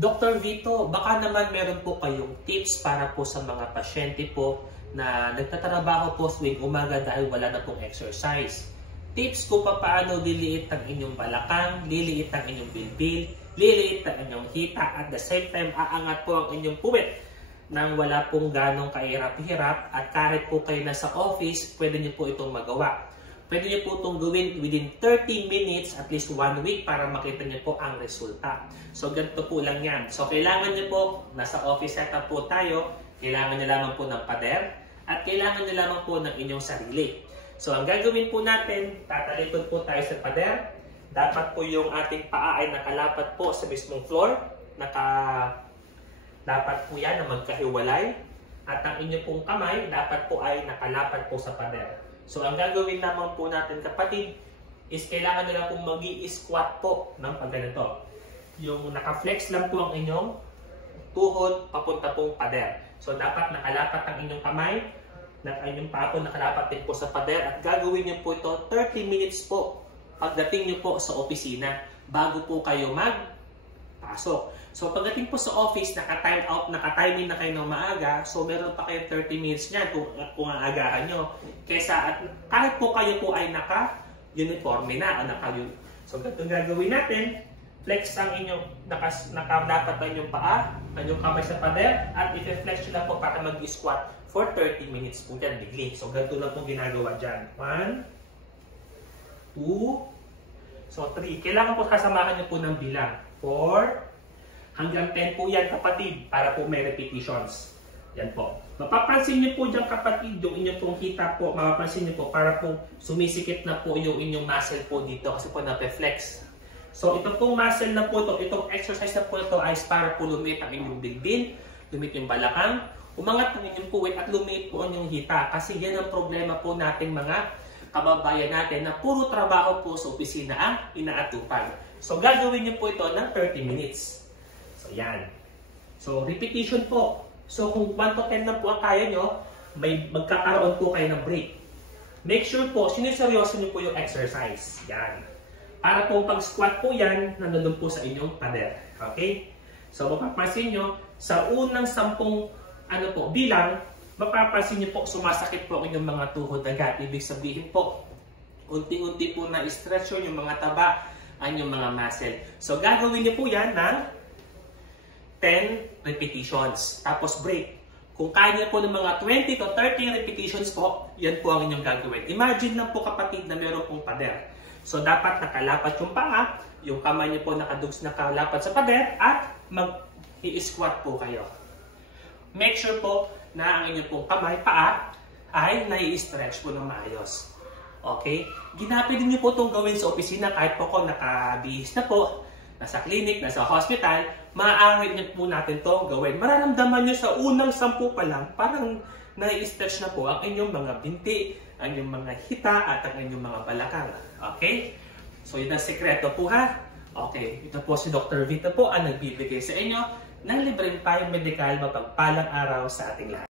Dr. Vito, baka naman meron po kayong tips para po sa mga pasyente po na nagtatrabaho po tuwing umaga dahil wala na pong exercise. Tips kung paano liliit ang inyong balakang, liliit ang inyong bilbil, liliit ang inyong hita, at the same time aangat po ang inyong puwet nang wala pong ganong kahirap-hirap, at kahit po kayo nasa office, pwede niyo po itong magawa. Pwede niyo po itong gawin within 30 minutes, at least 1 week, para makita niyo po ang resulta. So, ganito po lang yan. So, kailangan niyo po, nasa office setup po tayo, kailangan niyo lamang po ng pader, at kailangan niyo lamang po ng inyong sarili. So, ang gagawin po natin, tatalikod po tayo sa pader. Dapat po yung ating paa ay nakalapat po sa mismong floor. Dapat po yan na magkahiwalay. At ang inyong pong kamay, dapat po ay nakalapat po sa pader. So, ang gagawin naman po natin, kapatid, is kailangan nila pong mag-i-squat po ng pagganito. Yung naka-flex lang po ang inyong tuhod papunta pong pader. So, dapat nakalapat ang inyong kamay, ang inyong paa po nakalapat din po sa pader, at gagawin niyo po ito 30 minutes po pagdating niyo po sa opisina bago po kayo magpasok. So, pagdating po sa office, naka-time out, naka-timing na kayo ng maaga, so meron pa kayo 30 minutes niyan kung aagahan nyo. Kesa, kahit po kayo po ay naka-uniforme na, so, ganito gagawin natin, flex ang inyong, nakadapat ang inyong paa, ang inyong kamay sa pader, at i-flex nyo lang po para mag-squat for 30 minutes po dyan, bigli. So, ganito lang po ginagawa dyan. 1, 2, so 3. Kailangan po kasamahan nyo po ng bilang. 4, hanggang 10 po yan, kapatid, para po may repetitions. Yan po. Mapapansin niyo po dyan, kapatid, yung inyong pong hita po, mapapansin niyo po, para po sumisikip na po yung inyong muscle po dito, kasi po na-flex. So, itong pong muscle na po ito, itong exercise na po ito ay para po lumit ang inyong bilbil, lumit yung balakang, umangat ang inyong puwet, at lumit po ang inyong hita. Kasi yan ang problema po nating mga kababayan natin na puro trabaho po sa opisina ang inaatupag. So, gagawin niyo po ito ng 30 minutes. So, yan. So, repetition po. So, kung 1 to 10 na po ang kaya nyo, magkakaroon po kayo ng break. Make sure po, siniseryoso nyo po yung exercise. Yan. Para po pag-squat po yan, nandun po sa inyong pader. Okay? So, mapapansin nyo, sa unang 10 bilang, mapapansin nyo po, sumasakit po ang inyong mga tuhod agad. Ibig sabihin po, unti-unti po na-stretch yung mga taba, ang inyong mga muscle. So, gagawin nyo po yan ng 10 repetitions. Tapos break. Kung kaya nyo po ng mga 20 to 30 repetitions po, yan po ang inyong gagawin. Imagine lang po, kapatid, na meron pong pader. So, dapat nakalapat yung paa, yung kamay nyo po nakalapat sa pader, at mag-i-squat po kayo. Make sure po na ang inyong pong kamay, paa, ay nai-stretch po ng maayos. Okay? Ginapin din nyo po itong gawin sa opisina, kahit po kung nakabihis na po, nasa clinic, nasa hospital, maaari nyo po natin ito gawin. Mararamdaman nyo sa unang 10 pa lang, parang nai-stretch na po ang inyong mga binti, ang inyong mga hita, at ang inyong mga balakang. Okay? So, yun ang sekreto po, ha? Okay, ito po si Dr. Vito po ang nagbibigay sa inyo ng libreng payong medikal. Mapagpalang araw sa ating lahat.